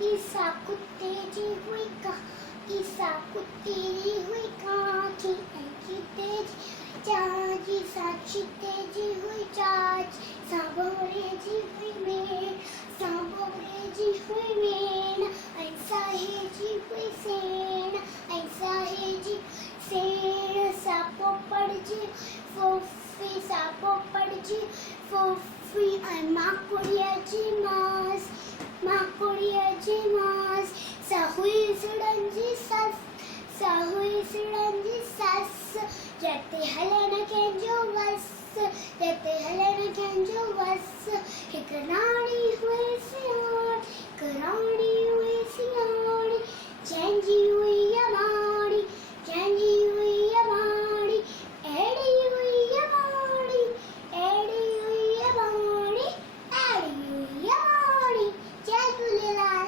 ईसा कुत्तेजी हुई का ईसा कुत्तेरी हुई काठी ऐकी तेजी चाच ईसा चित्तेजी हुई चाच सांबवरेजी हुई मेन सांबवरेजी हुई मेन ऐसा है जी हुई सेन ऐसा है जी सेन सापो पड़जी फोफी सापो पड़जी फोफी आई माकोरियाजी मास माकोरियाजी मास साहुई सुडंजी सस यते हलेना केंजो वस यते हलेना केंजो वस हिकना